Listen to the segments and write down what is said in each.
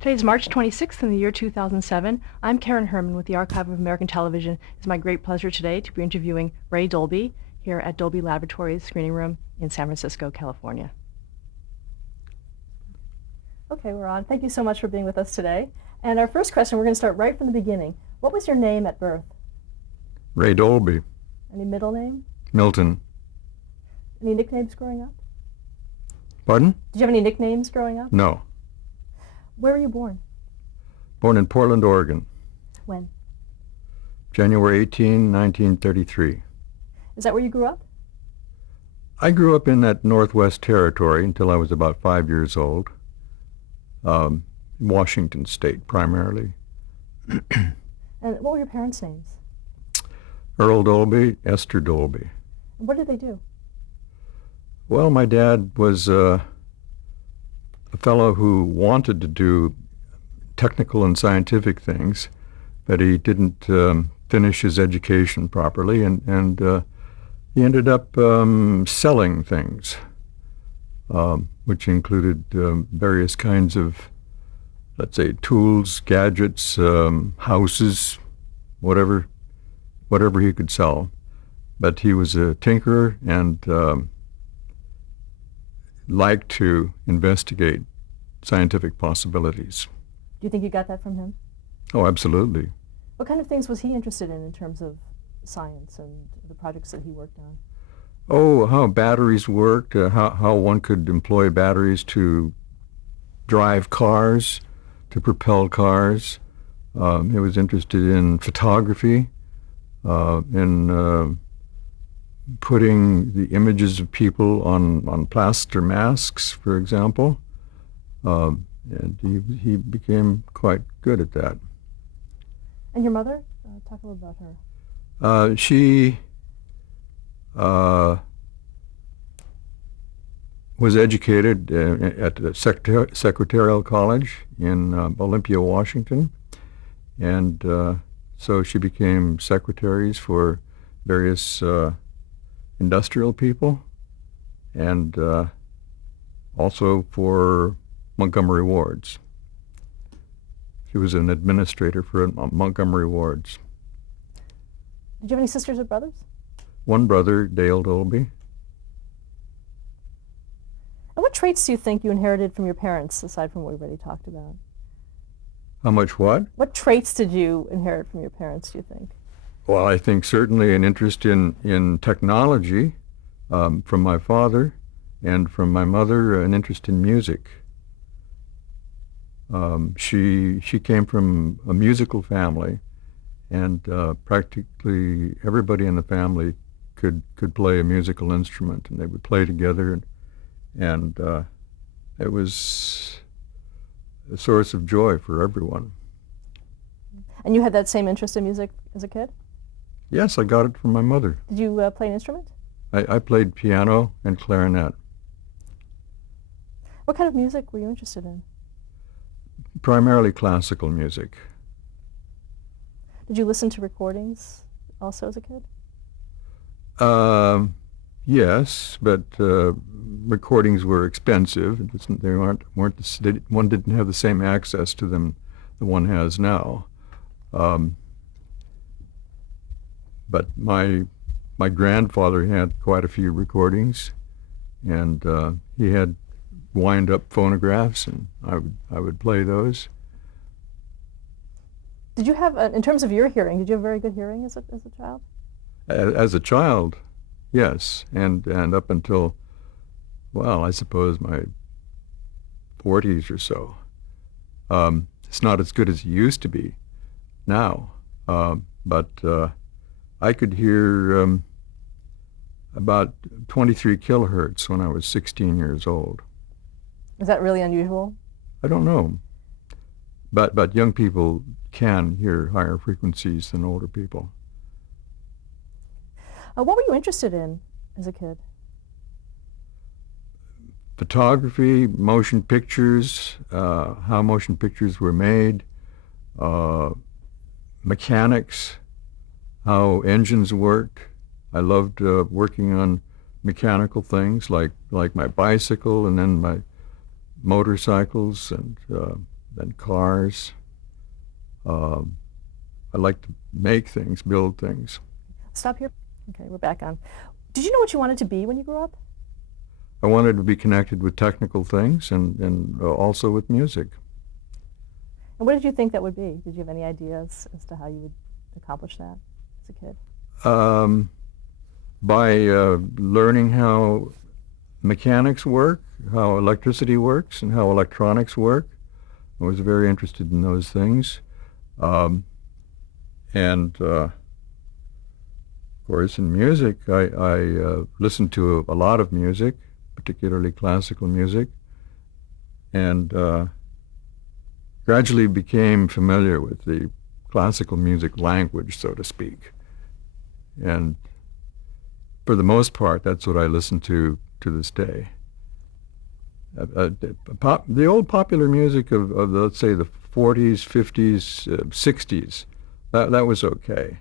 Today is March 26th in the year 2007. I'm Karen Herman with the Archive of American Television. It's my great pleasure today to be interviewing Ray Dolby here at Dolby Laboratories Screening Room in San Francisco, California. Okay, we're on. Thank you so much for being with us today. And our first question, we're going to start right from the beginning. What was your name at birth? Ray Dolby. Any middle name? Milton. Any nicknames growing up? Pardon? Did you have any nicknames growing up? No. Where were you born? Born in Portland, Oregon. When? January 18, 1933. Is that where you grew up? I grew up in that Northwest Territory until I was about 5 years old. Washington State, primarily. And what were your parents' names? Earl Dolby, Esther Dolby. And what did they do? Well, my dad was a fellow who wanted to do technical and scientific things, but he didn't finish his education properly, and he ended up selling things, which included various kinds of, let's say, tools, gadgets, houses, whatever he could sell. But he was a tinkerer and liked to investigate scientific possibilities. Do you think you got that from him? Oh, absolutely. What kind of things was he interested in terms of science and the projects that he worked on? Oh, how batteries worked, how one could employ batteries to drive cars, to propel cars. He was interested in photography, in putting the images of people on plaster masks, for example. And he became quite good at that. And your mother? Talk a little about her. She was educated at the Secretarial College in Olympia, Washington. And so she became secretaries for various industrial people and also for Montgomery wards. She was an administrator for Montgomery wards. Did you have any sisters or brothers? One brother, Dale Dolby. And what traits do you think you inherited from your parents, aside from what we've already talked about? How much what? What traits did you inherit from your parents, do you think? Well, I think certainly an interest in technology from my father, and from my mother, an interest in music. She came from a musical family, and practically everybody in the family could play a musical instrument, and they would play together, and it was a source of joy for everyone. And you had that same interest in music as a kid? Yes, I got it from my mother. Did you play an instrument? I played piano and clarinet. What kind of music were you interested in? Primarily classical music. Did you listen to recordings also as a kid? Yes, but recordings were expensive. One didn't have the same access to them that one has now. But my grandfather had quite a few recordings, and he had wind-up phonographs, and I would play those. Did you have, in terms of your hearing, did you have very good hearing as a child? As a child, yes, and up until, well, I suppose my 40s or so. It's not as good as it used to be now, but I could hear about 23 kilohertz when I was 16 years old. Is that really unusual? I don't know, but young people can hear higher frequencies than older people. What were you interested in as a kid? Photography, motion pictures, how motion pictures were made, mechanics, how engines worked. I loved working on mechanical things like my bicycle and then my motorcycles, and then cars. Um, I like to make things, build things. Stop here. Okay, we're back on. Did you know what you wanted to be when you grew up? I wanted to be connected with technical things and also with music. And what did you think that would be? Did you have any ideas as to how you would accomplish that as a kid? By learning how mechanics work, how electricity works, and how electronics work. I was very interested in those things. Of course, in music, I listened to a lot of music, particularly classical music, and gradually became familiar with the classical music language, so to speak. And for the most part, that's what I listen to this day. The old popular music of let's say, the 40s, 50s, 60s, that was okay.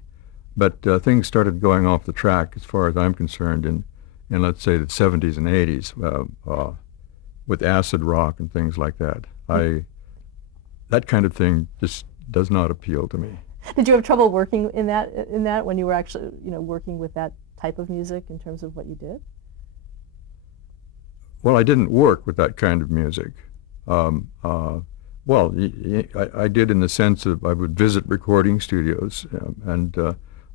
But things started going off the track, as far as I'm concerned, in let's say, the 70s and 80s, with acid rock and things like that. That kind of thing just does not appeal to me. Did you have trouble working in that when you were actually, working with that type of music in terms of what you did? Well, I didn't work with that kind of music. Well, I did, in the sense of I would visit recording studios and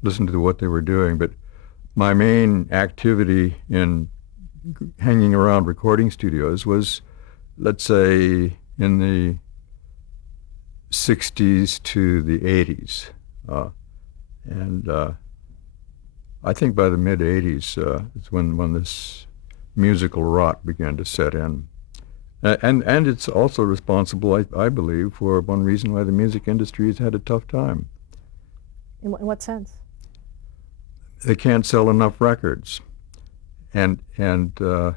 listen to what they were doing. But my main activity in hanging around recording studios was, let's say, in the 60s to the 80s. I think by the mid-80s is when this musical rot began to set in. And it's also responsible, I believe, for one reason why the music industry has had a tough time. In what sense? They can't sell enough records. And the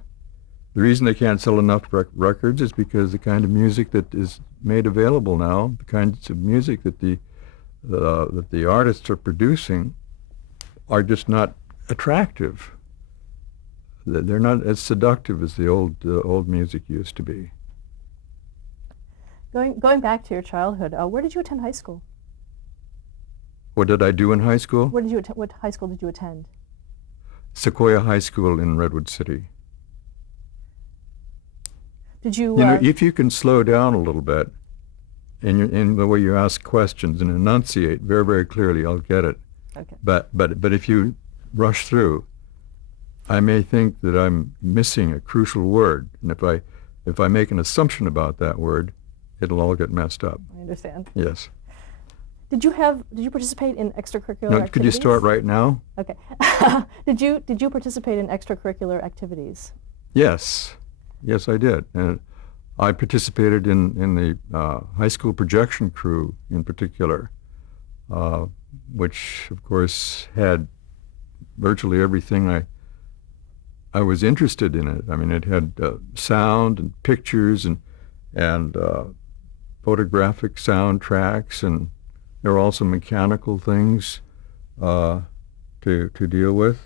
reason they can't sell enough records is because the kind of music that is made available now, the kinds of music that the artists are producing, are just not attractive. They're not as seductive as the old music used to be. Going back to your childhood, where did you attend high school? What did I do in high school? What high school did you attend? Sequoia High School in Redwood City. Did you? If you can slow down a little bit in the way you ask questions and enunciate very, very clearly, I'll get it. Okay. But if you rush through, I may think that I'm missing a crucial word, and if I make an assumption about that word, it'll all get messed up. I understand. Yes. Did you participate in extracurricular activities? Could you start right now? Okay. Did you participate in extracurricular activities? Yes. Yes, I did. And I participated in the high school projection crew in particular, which of course had virtually everything I was interested in it. I mean, it had sound and pictures and photographic soundtracks, and there were also mechanical things to deal with.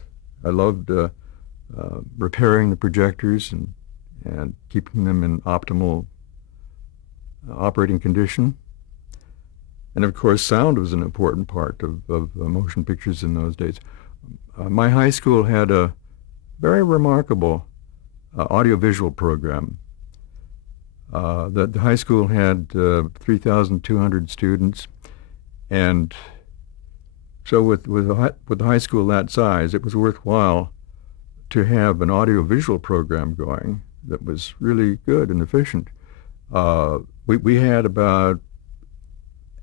I loved repairing the projectors and keeping them in optimal operating condition. And of course, sound was an important part of motion pictures in those days. My high school had a very remarkable audiovisual program. The high school had 3,200 students, and so with a high school that size, it was worthwhile to have an audiovisual program going that was really good and efficient. We had about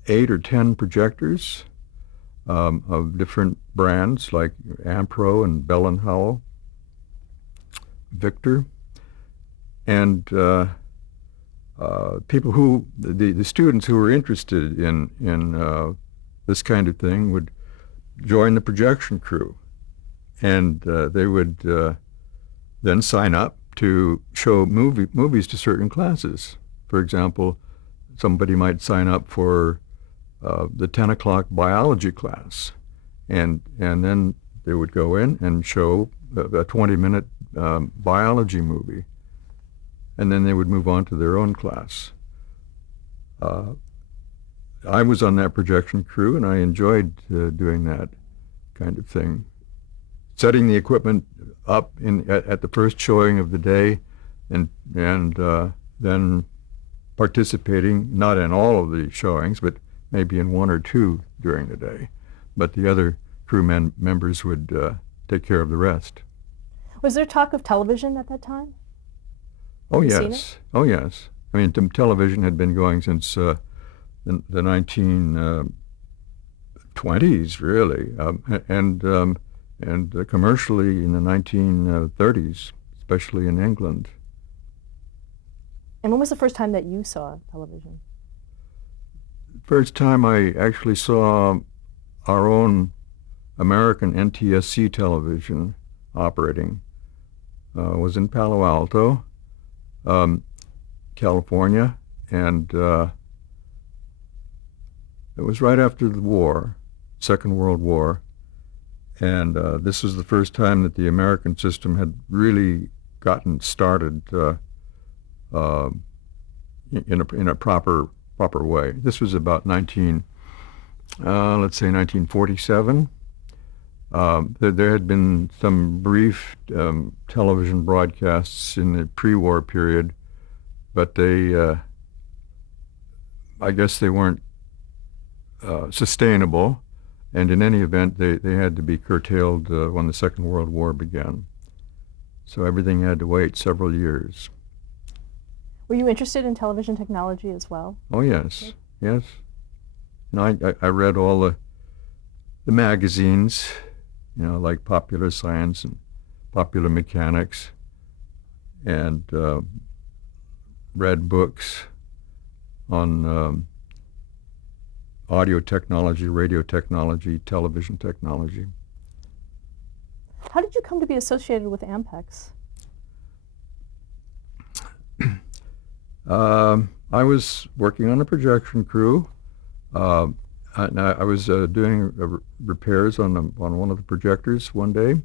8 or 10 projectors of different brands like Ampro and Bell and Howell, Victor, and people who the students who were interested in this kind of thing would join the projection crew, and they would then sign up to show movies to certain classes. For example, somebody might sign up for the 10 o'clock biology class, and then they would go in and show a 20-minute biology movie, and then they would move on to their own class. Uh, I was on that projection crew, and I enjoyed doing that kind of thing. Setting the equipment up at the first showing of the day, and then participating not in all of the showings, but maybe in one or two during the day. But the other crew members would take care of the rest. Was there talk of television at that time? Oh Have you seen yes, oh yes. I mean, television had been going since the 1920s, really, and commercially in the 1930s, especially in England. And when was the first time that you saw television? First time I actually saw our own American NTSC television operating was in Palo Alto, California, and it was right after the war, Second World War, and this was the first time that the American system had really gotten started in a proper way. This was about let's say 1947. There had been some brief television broadcasts in the pre-war period, but I guess they weren't sustainable, and in any event, they had to be curtailed when the Second World War began. So everything had to wait several years. Were you interested in television technology as well? Oh yes, yes. I read all the magazines, like Popular Science and Popular Mechanics, and read books on audio technology, radio technology, television technology. How did you come to be associated with Ampex? I was working on a projection crew. I was doing repairs on one of the projectors one day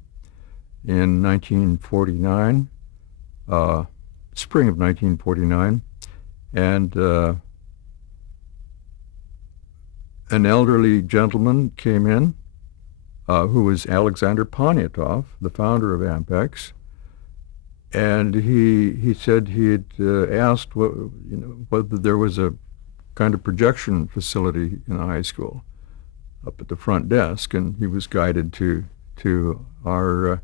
in 1949, spring of 1949, and an elderly gentleman came in who was Alexander Poniatoff, the founder of Ampex. And he said he had asked whether there was a kind of projection facility in the high school up at the front desk, and he was guided to our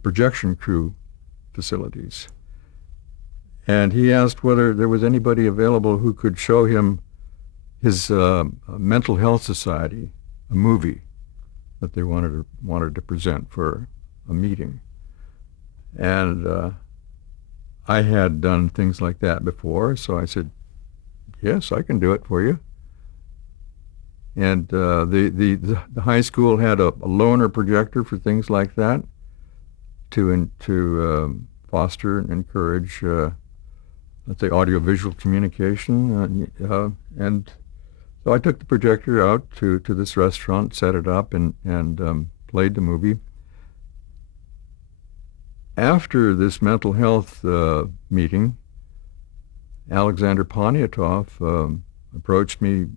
projection crew facilities. And he asked whether there was anybody available who could show him his mental health society, a movie that they wanted to present for a meeting. And I had done things like that before, so I said, yes, I can do it for you. And the high school had a loaner projector for things like that to foster and encourage, let's say, audiovisual communication. And so I took the projector out to this restaurant, set it up, and played the movie. After this mental health meeting, Alexander Poniatoff approached me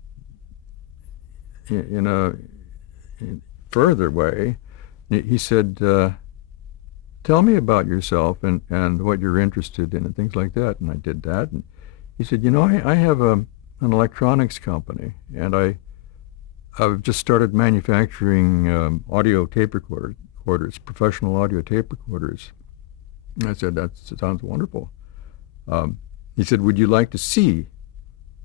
in a further way. He said, tell me about yourself and what you're interested in and things like that. And I did that. And he said, I have an electronics company, and I've just started manufacturing audio tape recorders, professional audio tape recorders. And I said, that sounds wonderful. He said, would you like to see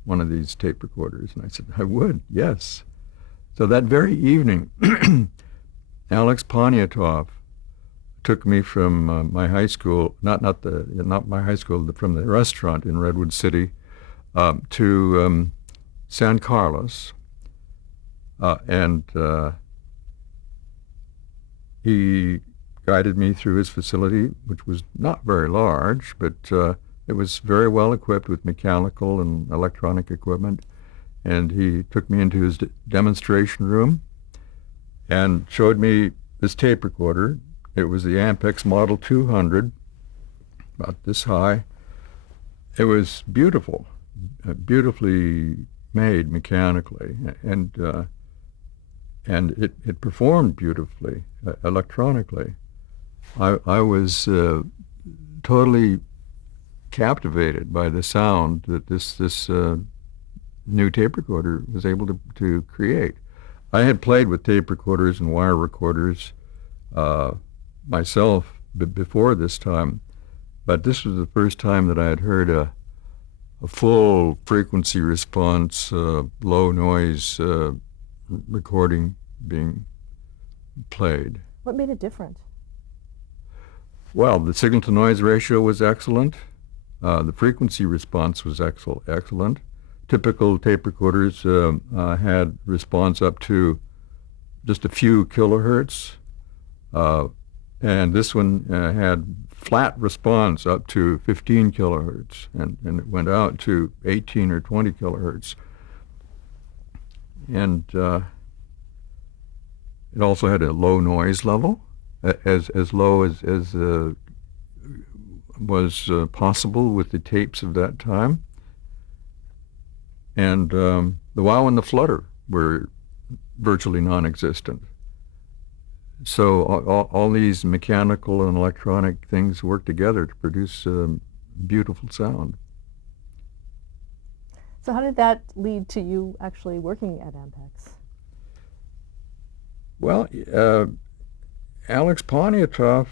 one of these tape recorders? And I said, I would, yes. So that very evening, Alex Poniatoff took me from my high school, not my high school, from the restaurant in Redwood City to San Carlos, and he guided me through his facility, which was not very large, but it was very well equipped with mechanical and electronic equipment. And he took me into his demonstration room and showed me this tape recorder. It was the Ampex Model 200, about this high. it was beautiful, beautifully made mechanically, and it performed beautifully electronically. I was totally captivated by the sound that this new tape recorder was able to create. I had played with tape recorders and wire recorders myself before this time, but this was the first time that I had heard a full frequency response, low noise recording being played. What made it different? Well, the signal to noise ratio was excellent. The frequency response was excellent. Typical tape recorders had response up to just a few kilohertz, and this one had flat response up to 15 kilohertz, and it went out to 18 or 20 kilohertz. And it also had a low noise level, as low as was possible with the tapes of that time. And the wow and the flutter were virtually non-existent. So all these mechanical and electronic things work together to produce beautiful sound. So how did that lead to you actually working at Ampex? Well, Alex Poniatoff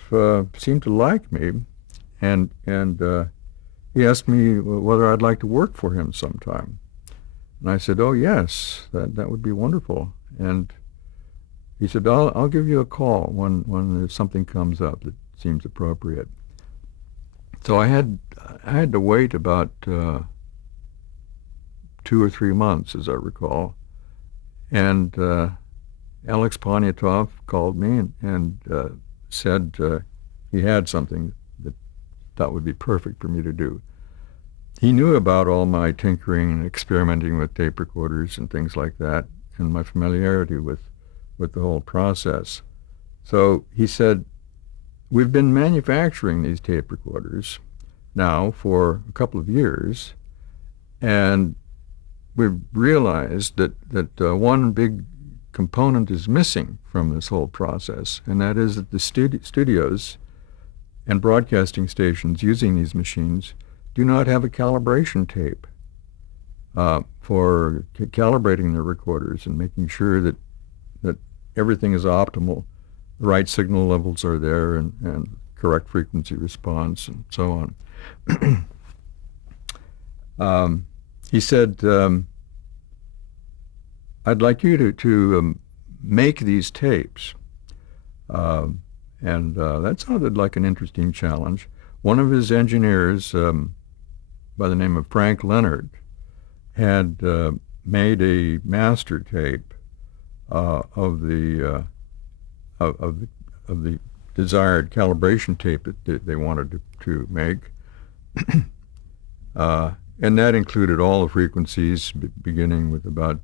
seemed to like me, and he asked me whether I'd like to work for him sometime. And I said, "Oh yes, that would be wonderful." And he said, "I'll give you a call when something comes up that seems appropriate." So I had to wait about 2 or 3 months, as I recall, and Alex Poniatoff called me and said he had something that would be perfect for me to do. He knew about all my tinkering and experimenting with tape recorders and things like that, and my familiarity with the whole process. So he said, "We've been manufacturing these tape recorders now for a couple of years, and we've realized that one big component is missing from this whole process, and that is that the studios and broadcasting stations using these machines do not have a calibration tape for calibrating their recorders and making sure that everything is optimal, the right signal levels are there, and correct frequency response, and so on." He said, "I'd like you to make these tapes." And that sounded like an interesting challenge. One of his engineers, by the name of Frank Leonard, had made a master tape of the desired calibration tape that they wanted to make, and that included all the frequencies, beginning with about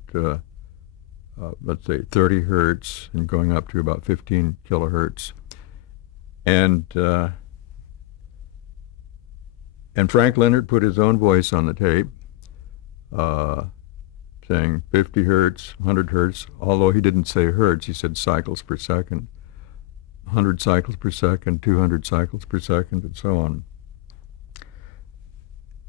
let's say 30 hertz and going up to about 15 kilohertz, and Frank Leonard put his own voice on the tape, saying 50 hertz, 100 hertz, although he didn't say hertz, he said cycles per second, 100 cycles per second, 200 cycles per second, and so on.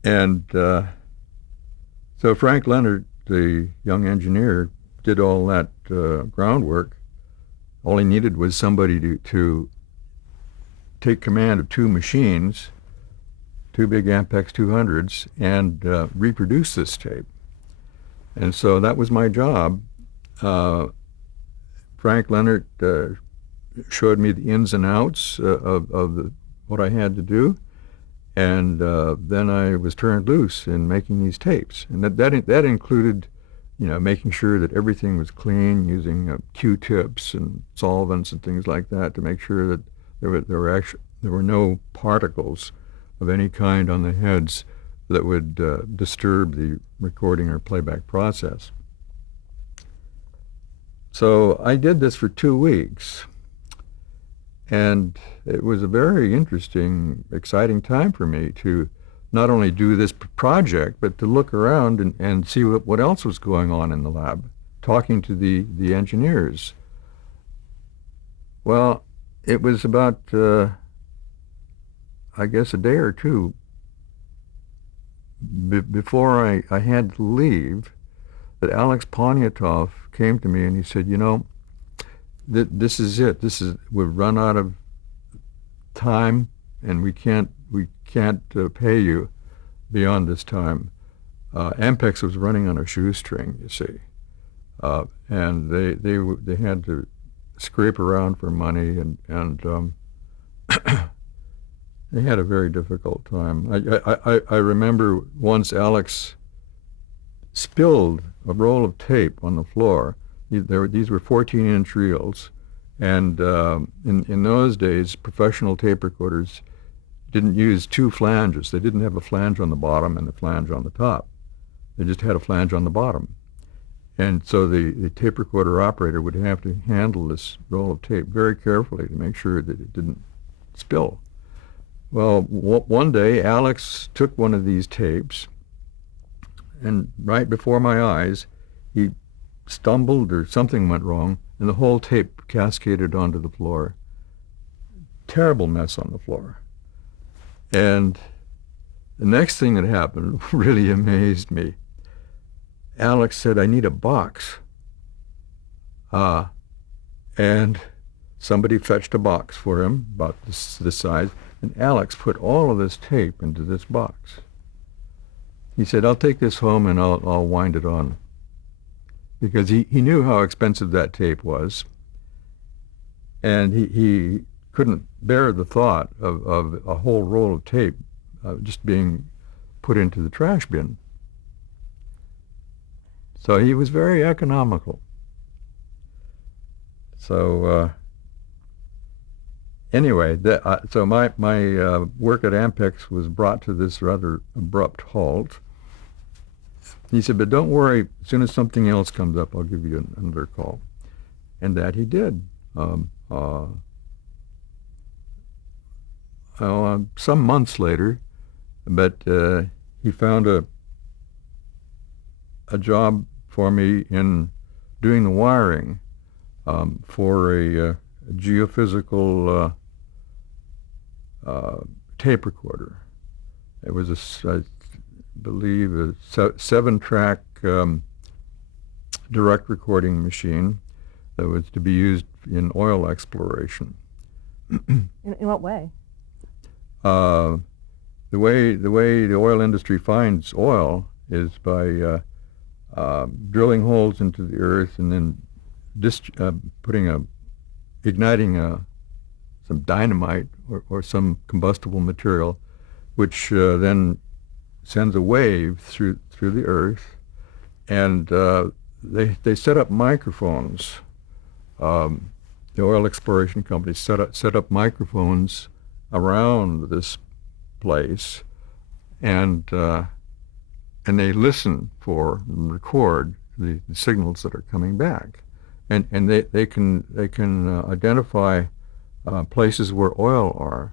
And so Frank Leonard, the young engineer, did all that groundwork. All he needed was somebody to take command of two machines, two big Ampex 200s, and reproduce this tape. And so that was my job. Frank Leonard showed me the ins and outs of what I had to do, and then I was turned loose in making these tapes. And that included, making sure that everything was clean, using Q-tips and solvents and things like that to make sure that there were no particles of any kind on the heads that would disturb the recording or playback process. So I did this for 2 weeks, and it was a very interesting, exciting time for me to not only do this project, but to look around and see what else was going on in the lab, talking to the engineers. Well, it was about, I guess, a day or two before I had to leave, that Alex Poniatov came to me and he said, this is it. We've run out of time, and we can't pay you beyond this time. Ampex was running on a shoestring, you see, and they had to scrape around for money, and they had a very difficult time. I remember once Alex spilled a roll of tape on the floor. These were 14-inch reels, and in those days, professional tape recorders didn't use two flanges. They didn't have a flange on the bottom and a flange on the top. They just had a flange on the bottom. And so the tape recorder operator would have to handle this roll of tape very carefully to make sure that it didn't spill. Well, one day, Alex took one of these tapes, and right before my eyes, he stumbled or something went wrong, and the whole tape cascaded onto the floor. Terrible mess on the floor. And the next thing that happened really amazed me. Alex said, "I need a box." And somebody fetched a box for him, about this size, and Alex put all of this tape into this box. He said, "I'll take this home and I'll wind it on." Because he knew how expensive that tape was, and he couldn't bear the thought of a whole roll of tape just being put into the trash bin. So he was very economical. So anyway, so my work at Ampex was brought to this rather abrupt halt. He said, "But don't worry, as soon as something else comes up, I'll give you another call." And that he did. Some months later, but he found a job for me in doing the wiring for a geophysical tape recorder. It was I believe a 7-track direct recording machine that was to be used in oil exploration. In what way? The way the oil industry finds oil is by drilling holes into the earth and then igniting some dynamite or some combustible material, which then sends a wave through the earth, and they set up microphones. The oil exploration companies set up microphones around this place, and they listen for and record the signals that are coming back, and they can identify places where oil are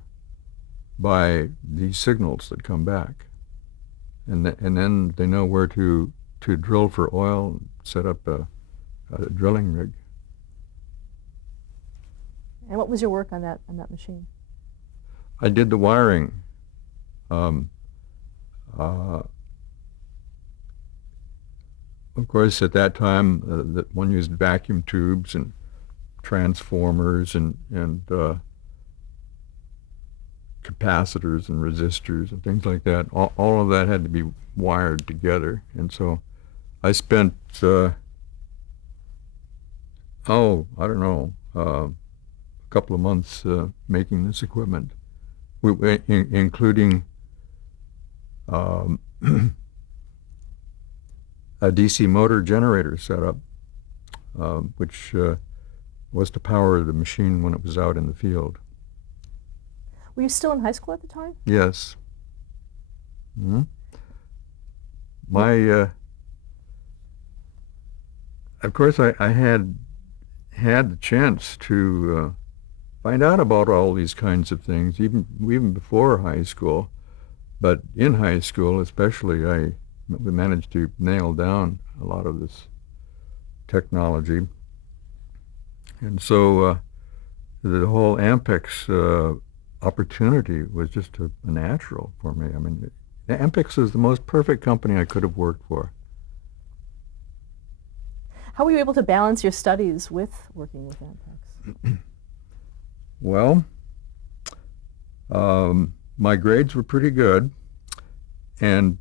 by these signals that come back, and then they know where to drill for oil and set up a drilling rig. And what was your work on that machine? I did the wiring. Of course, at that time, that one used vacuum tubes and transformers and capacitors and resistors and things like that. All of that had to be wired together, and so I spent I don't know, a couple of months making this equipment, including a DC motor generator setup, which was to power the machine when it was out in the field. Were you still in high school at the time? Yes. Mm-hmm. Of course, I had the chance to find out about all these kinds of things, even before high school. But in high school, especially, we managed to nail down a lot of this technology. And so the whole Ampex opportunity was just a natural for me. I mean, Ampex is the most perfect company I could have worked for. How were you able to balance your studies with working with Ampex? Well, my grades were pretty good, and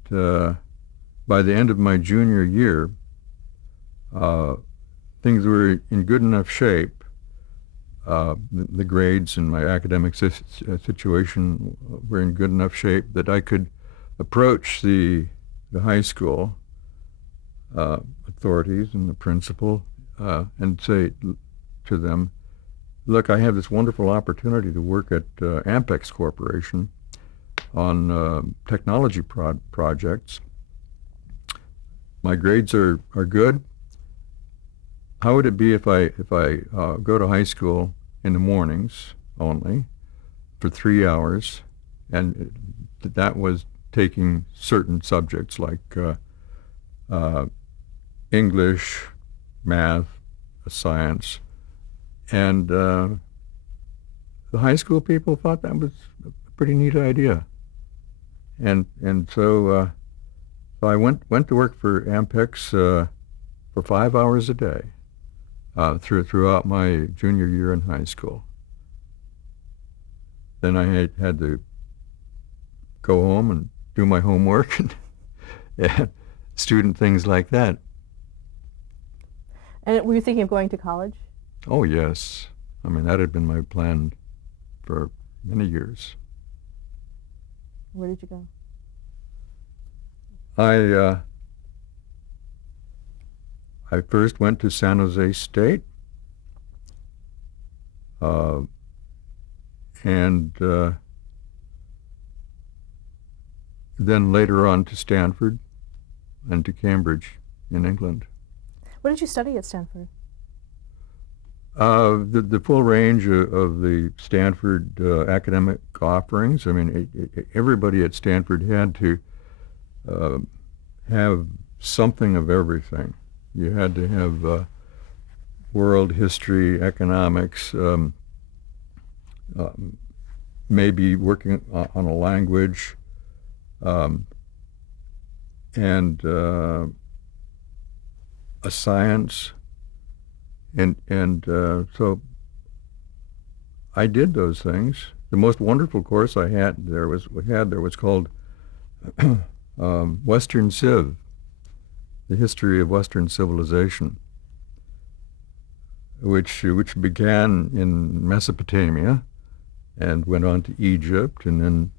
by the end of my junior year, things were in good enough shape. The grades and my academic situation were in good enough shape that I could approach the high school authorities and the principal and say to them, look, I have this wonderful opportunity to work at Ampex Corporation on technology projects. My grades are good. How would it be if I go to high school in the mornings only for 3 hours, and that was taking certain subjects like English, math, science, and the high school people thought that was a pretty neat idea, and so I went to work for Ampex for 5 hours a day throughout my junior year in high school. Then I had to go home and do my homework and student things like that. And were you thinking of going to college? Oh, yes. I mean, that had been my plan for many years. Where did you go? I first went to San Jose State, and then later on to Stanford and to Cambridge in England. What did you study at Stanford? The full range of the Stanford academic offerings. I mean, everybody at Stanford had to have something of everything. You had to have world history, economics, maybe working on a language, and a science. And so I did those things. The most wonderful course I had there was called Western Civ, the history of Western civilization, which began in Mesopotamia and went on to Egypt and then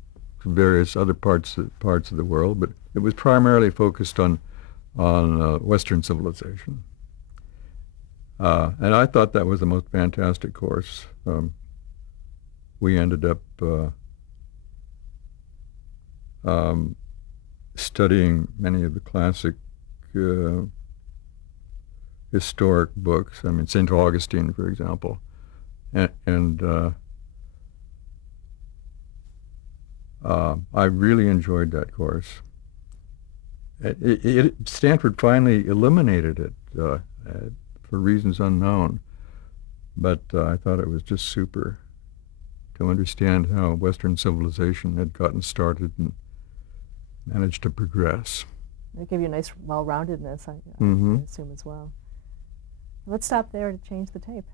to various other parts of the world. But it was primarily focused on Western civilization. And I thought that was the most fantastic course. We ended up studying many of the classic historic books. I mean, St. Augustine, for example. And I really enjoyed that course. Stanford finally eliminated it for reasons unknown, but I thought it was just super to understand how Western civilization had gotten started and managed to progress. It gave you a nice well-roundedness, I Mm-hmm. assume, as well. Let's stop there to change the tape.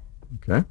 Okay.